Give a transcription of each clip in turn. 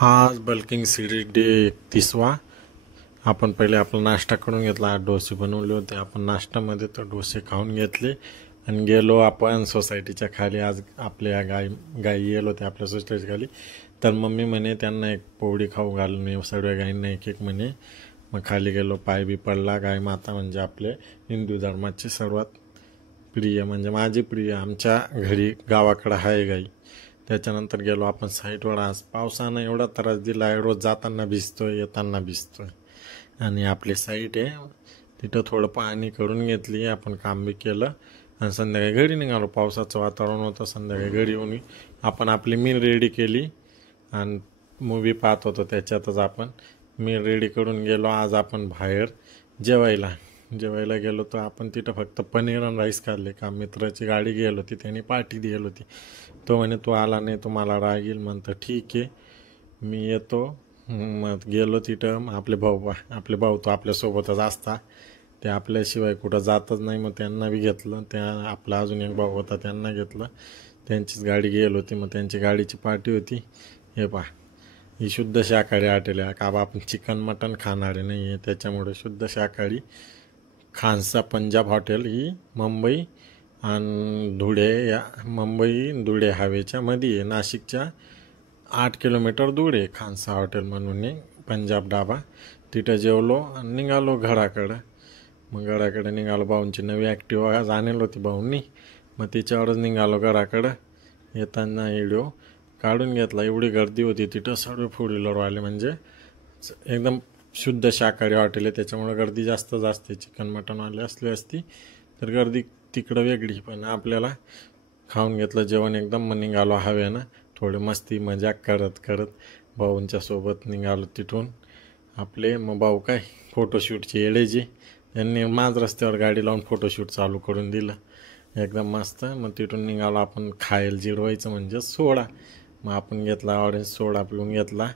आज bulking series day 31वा. आपण पहिले आपला नाश्ता करून घेतला. डोसे बनवले होते आपण नाश्त्यामध्ये, तर डोसे खाऊन घेतले आणि गेलो आपण सोसायटीच्या खाली. आज आपल्या गाई गेलो होते आपल्या सोसायटीच्या खाली. तर मम्मी म्हणे त्यांना एक पोळी खाऊ घालून सगळ्या गाईंना एक एक म्हणे. मग खाली गेलो, पाय बी पडला. गाय माता म्हणजे आपले हिंदू धर्माची सर्वात प्रिय, म्हणजे माझी प्रिय, आमच्या घरी गावाकडं आहे गाई. त्याच्यानंतर गेलो आपण साईटवर. आज पावसानं एवढा त्रास दिला आहे, रोज जाताना भिजतोय येताना भिजतोय. आणि आपली साईट आहे तिथं थोडं पाणी करून घेतली, आपण काम बी केलं आणि संध्याकाळी घरी निघालो. पावसाचं वातावरण होतं. संध्याकाळी घरी येऊन आपण आपली मील रेडी केली आणि मूवी पाहत होतो. त्याच्यातच आपण मील रेडी करून गेलो. आज आपण बाहेर जेवायला गेलो, तर आपण तिथं फक्त पनीर आणि राईस खाल्ले. का मित्राची गाडी गेलो होती, त्याने पार्टी दिली होती. तो म्हणे तू आला नाही तो मला राग येईल. म्हणतं ठीक आहे मी येतो. मग गेलो तिथं. आपले भाऊ तो आपल्यासोबतच असता, ते आपल्याशिवाय कुठं जातच नाही. मग त्यांना बी घेतलं. आपला अजून एक भाऊ होता त्यांना घेतलं. त्यांचीच गाडी गेली होती. मग त्यांची गाडीची पार्टी होती. हे पहा, ही शुद्ध शाकाहारी हॉटेल आहे. का बा आपण चिकन मटन खाणारे नाही आहे, त्याच्यामुळे शुद्ध शाकाहारी खानसा पंजाब हॉटेल ही मुंबई धुळे हवेच्या मध्ये आहे. नाशिकच्या 8 किलोमीटर दूर आहे खानसा हॉटेल म्हणून आहे, पंजाब डाबा. तिथं जेवलो आणि निघालो घराकडं. मग घराकडे निघालो. भाऊंची नवी ॲक्टिवा आज आणली होती भाऊंनी, मग तिच्यावरच निघालो घराकडं. येताना व्हिडिओ काढून घेतला. एवढी गर्दी होती तिथं, सर्व फोर व्हीलरवाले, म्हणजे एकदम शुद्ध शाकाहारी हॉटेल आहे त्याच्यामुळे गर्दी जास्त आहे. चिकन मटनवाले असले असती तर गर्दी तिकडं वेगळी. पण आपल्याला खाऊन घेतलं जेवण एकदम. मग निघालो हव्यानं. थोडे मस्ती मजाक करत भाऊंच्या सोबत निघालो तिथून आपले. मग भाऊ काय फोटोशूटचे येडेचे, त्यांनी माझ रस्त्यावर गाडी लावून फोटोशूट चालू करून दिलं एकदम मस्त. मग तिथून निघालो आपण खायला जिरवायचं म्हणजे सोडा. मग आपण घेतला ऑरेंज सोडा पिऊन घेतला.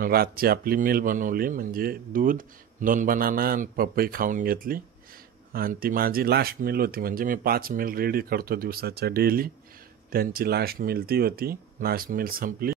रातची आपली मील बनवली, म्हणजे दूध, 2 बनाना आणि पपई खाऊन घेतली. आणि ती माझी लास्ट मील होती, म्हणजे मी 5 मील रेडी करतो दिवसाच्या डेली. त्यांची लास्ट मील ती होती. लास्ट मील संपली.